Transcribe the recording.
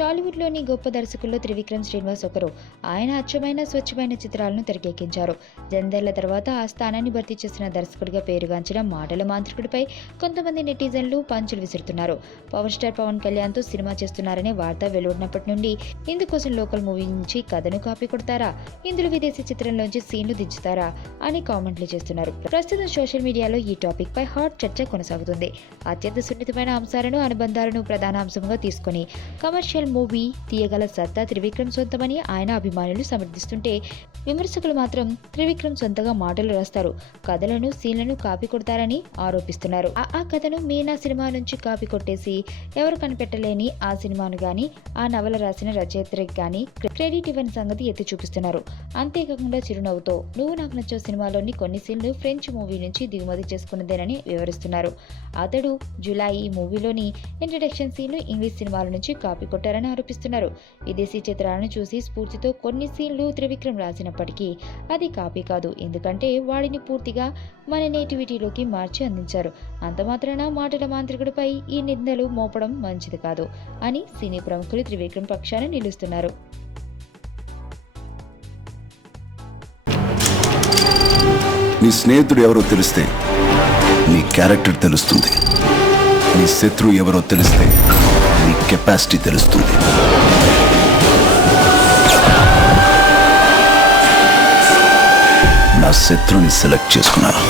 టాలీవుడ్లోని గొప్ప దర్శకుల్లో త్రివిక్రమ్ శ్రీనివాస్ ఒకరు. ఆయన అచ్చమైన స్వచ్ఛమైన చిత్రాలను తెరకెక్కించారు. జందర్ల తర్వాత ఆ స్థానాన్ని భర్తీ చేసిన దర్శకుడిగా పేరుగాంచిన మాటల మాంత్రికుడిపై కొంతమంది నెటిజన్లు పంచులు విసురుతున్నారు. పవర్ స్టార్ పవన్ కళ్యాణ్తో సినిమా చేస్తున్నారనే వార్త వెలువడినప్పటి నుండి ఇందుకోసం లోకల్ మూవీ నుంచి కథను కాపీ కొడతారా, ఇందులో విదేశీ చిత్రంలోంచి సీన్లు దించుతారా అని కామెంట్లు చేస్తున్నారు. ప్రస్తుతం సోషల్ మీడియాలో ఈ టాపిక్ పై హాట్ చర్చ కొనసాగుతుంది. అత్యంత సున్నితమైన అంశాలను, అనుబంధాలను ప్రధాన అంశంగా తీసుకుని కమర్షియల్ మూవీ తీయగల సత్తా త్రివిక్రమ్ సొంతమని ఆయన అభిమానులు సమర్థిస్తుంటే, విమర్శకులు మాత్రం త్రివిక్రమ్ సొంతగా మాటలు రాస్తారు, కథలను, సీన్లను కాపీ కొడతారని ఆరోపిస్తున్నారు. ఆ కథను మీనా సినిమా నుంచి కాపీ కొట్టేసి ఎవరు కనిపెట్టలేని ఆ సినిమాను గాని, ఆ నవల రాసిన రచయిత్రికి గాని క్రెడిట్ ఇవ్వని సంగతి ఎత్తి చూపిస్తున్నారు. అంతేకాకుండా చిరునవ్వుతో నువ్వు నాకు నచ్చే సినిమాలోని కొన్ని సీన్లు ఫ్రెంచ్ మూవీ నుంచి దిగుమతి చేసుకున్నదేనని వివరిస్తున్నారు. అతడు జులై మూవీలోని ఇంట్రడక్షన్ సీన్లు ఇంగ్లీష్ సినిమాల నుంచి కాపీ కొట్టారని ఆరోపిస్తున్నారు. విదేశీ చిత్రాలను చూసి స్ఫూర్తితో కొన్ని సీన్లు త్రివిక్రమ్ రాసినప్పటికీ అది కాపీ కాదు, ఎందుకంటే వాడిని పూర్తిగా మన నేటివిటీలోకి మార్చి అందించారు. అంత మాత్రాన మాటల మాంత్రికుడిపై ఈ నిందలు మోపడం మంచిది కాదు అని సినీ ప్రముఖులు త్రివిక్రమ్ పక్షాన నిలుస్తున్నారు. నీ స్నేహితుడు ఎవరో తెలిస్తే నీ క్యారెక్టర్ తెలుస్తుంది. నీ శత్రువు ఎవరో తెలిస్తే నీ కెపాసిటీ తెలుస్తుంది. నా శత్రువుని సెలెక్ట్ చేసుకున్నాను.